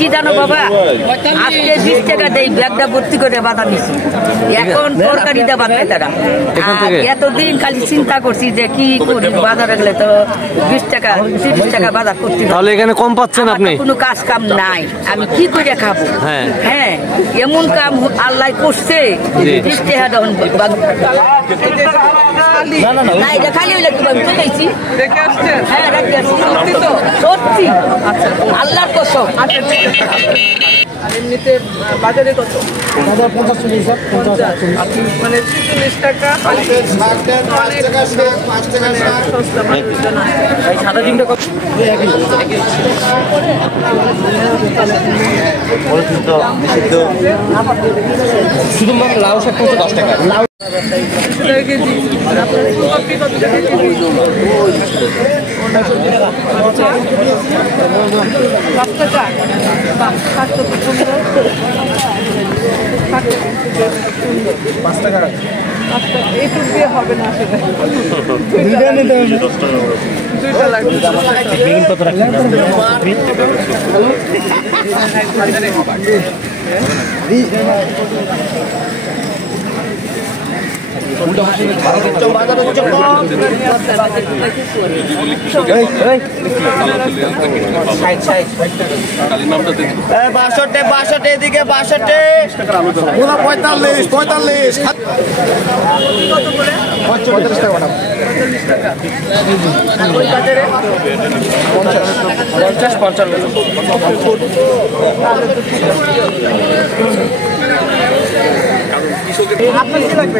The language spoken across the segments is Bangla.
কি জানো বাবা, আজকে 20 টাকা দেই ব্যাগটা ভর্তি করে বাদাম নিচ্ছি, এখন তরকারিটা বাদ তারা। এতদিন খালি চিন্তা করছি যে কি করি, বাজারে গেলে তো 20 টাকা 30 টাকা বাজার করতে, তাহলে এখানে কম পাচ্ছেন আপনি? কোনো কাজ কাম নাই, আমি কি করে খাবো? হ্যাঁ, এমন কাম আল্লাহ করছে, 20 টাকা তখন খালি হইলে সত্যি আল্লাহর কসম। এমনিতে বাজারে কত? বাজার 50 মানে 46 টাকা। সাদা ডিমটা কত? শুধু লাউ শাক 10 টাকা। কেজি ফুলকপি কত টাকা কেজি? 5 টাকা। এইটুক দিয়ে হবে না আসলে, দুইটা লাগবে। কত রাখবেন? এদিকে 62 45 আপনার কি লাগবে?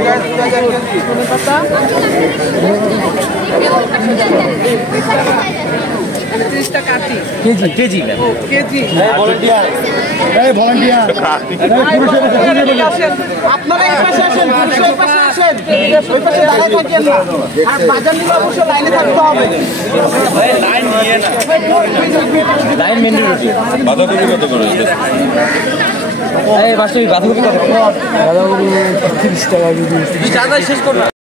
30 টাকা কেজি। কেজি কেজি আপনারা এই পাশে আসেন, পুরুষের পাশে আসেন, ওই পাশে দাঁড়িয়ে থাকেন না। আর বাজার নিলে অবশ্যই লাইনে থাকতে হবে। Line main road. বাঁধাকপি কত করে? এই বাস্তবিক বাঁধাকপি কত? বাঁধাকপি 30 টাকা। শেষ করুন।